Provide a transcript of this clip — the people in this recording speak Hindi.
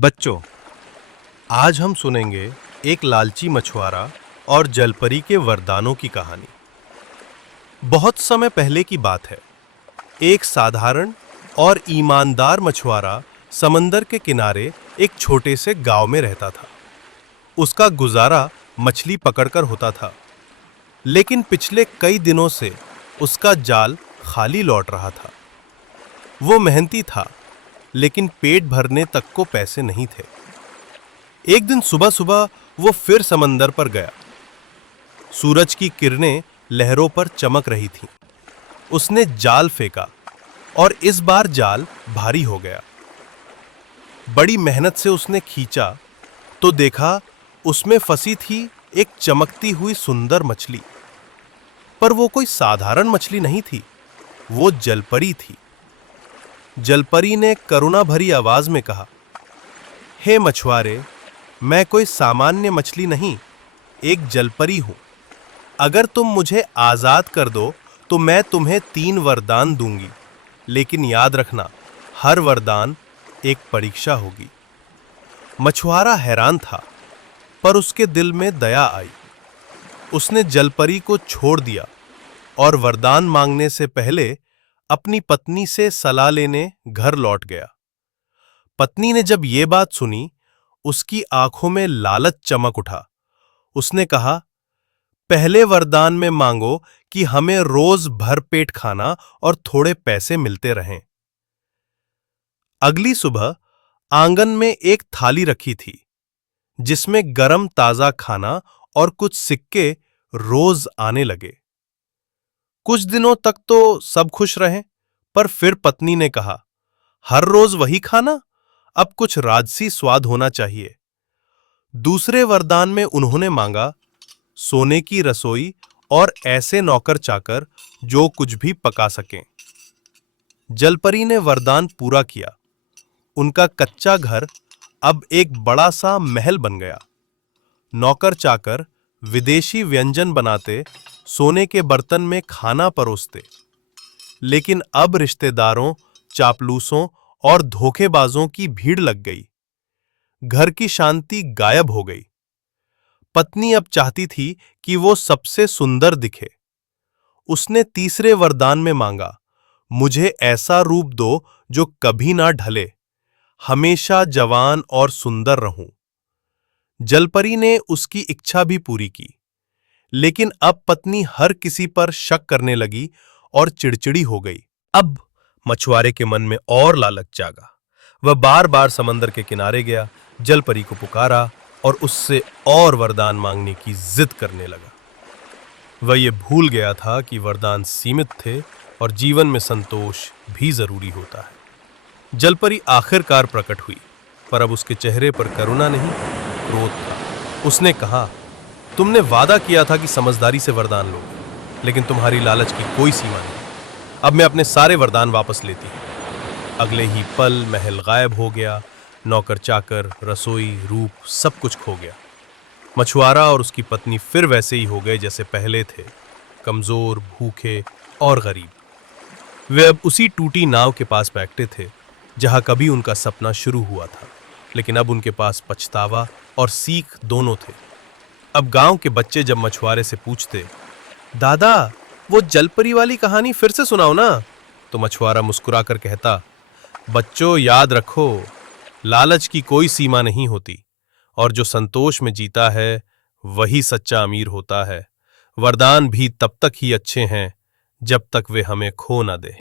बच्चों, आज हम सुनेंगे एक लालची मछुआरा और जलपरी के वरदानों की कहानी। बहुत समय पहले की बात है। एक साधारण और ईमानदार मछुआरा समंदर के किनारे एक छोटे से गांव में रहता था। उसका गुजारा मछली पकड़कर होता था, लेकिन पिछले कई दिनों से उसका जाल खाली लौट रहा था। वो मेहनती था, लेकिन पेट भरने तक को पैसे नहीं थे। एक दिन सुबह सुबह वो फिर समंदर पर गया। सूरज की किरणें लहरों पर चमक रही थीं। उसने जाल फेंका और इस बार जाल भारी हो गया। बड़ी मेहनत से उसने खींचा तो देखा उसमें फंसी थी एक चमकती हुई सुंदर मछली। पर वो कोई साधारण मछली नहीं थी, वो जलपरी थी। जलपरी ने करुणा भरी आवाज में कहा, हे मछुआरे, मैं कोई सामान्य मछली नहीं, एक जलपरी हूं। अगर तुम मुझे आजाद कर दो तो मैं तुम्हें 3 वरदान दूंगी, लेकिन याद रखना, हर वरदान एक परीक्षा होगी। मछुआरा हैरान था, पर उसके दिल में दया आई। उसने जलपरी को छोड़ दिया और वरदान मांगने से पहले अपनी पत्नी से सलाह लेने घर लौट गया। पत्नी ने जब ये बात सुनी, उसकी आंखों में लालच चमक उठा। उसने कहा, पहले वरदान में मांगो कि हमें रोज भरपेट खाना और थोड़े पैसे मिलते रहें। अगली सुबह आंगन में एक थाली रखी थी, जिसमें गरम ताजा खाना और कुछ सिक्के रोज आने लगे। कुछ दिनों तक तो सब खुश रहे, पर फिर पत्नी ने कहा, हर रोज वही खाना, अब कुछ राजसी स्वाद होना चाहिए। दूसरे वरदान में उन्होंने मांगा सोने की रसोई और ऐसे नौकर चाकर जो कुछ भी पका सकें। जलपरी ने वरदान पूरा किया। उनका कच्चा घर अब एक बड़ा सा महल बन गया। नौकर चाकर विदेशी व्यंजन बनाते, सोने के बर्तन में खाना परोसते। लेकिन अब रिश्तेदारों, चापलूसों और धोखेबाजों की भीड़ लग गई। घर की शांति गायब हो गई। पत्नी अब चाहती थी कि वो सबसे सुंदर दिखे। उसने तीसरे वरदान में मांगा, मुझे ऐसा रूप दो जो कभी ना ढले, हमेशा जवान और सुंदर रहूं। जलपरी ने उसकी इच्छा भी पूरी की, लेकिन अब पत्नी हर किसी पर शक करने लगी और चिड़चिड़ी हो गई। अब मछुआरे के मन में और लालच जागा। वह बार-बार समंदर के किनारे गया, जलपरी को पुकारा और उससे और वरदान मांगने की जिद करने लगा। वह ये भूल गया था कि वरदान सीमित थे और जीवन में संतोष भी जरूरी होता है। जलपरी आखिरकार प्रकट हुई, पर अब उसके चेहरे पर करुणा नहीं, क्रोध था। उसने कहा, तुमने वादा किया था कि समझदारी से वरदान लोगे, लेकिन तुम्हारी लालच की कोई सीमा नहीं। अब मैं अपने सारे वरदान वापस लेती हूं। अगले ही पल महल गायब हो गया। नौकर चाकर, रसोई, रूप सब कुछ खो गया। मछुआरा और उसकी पत्नी फिर वैसे ही हो गए जैसे पहले थे, कमजोर, भूखे और गरीब। वे अब उसी टूटी नाव के पास बैठते थे जहां कभी उनका सपना शुरू हुआ था, लेकिन अब उनके पास पछतावा और सीख दोनों थे। अब गांव के बच्चे जब मछुआरे से पूछते, दादा, वो जलपरी वाली कहानी फिर से सुनाओ ना, तो मछुआरा मुस्कुराकर कहता, बच्चों, याद रखो, लालच की कोई सीमा नहीं होती, और जो संतोष में जीता है वही सच्चा अमीर होता है। वरदान भी तब तक ही अच्छे हैं जब तक वे हमें खो न दे।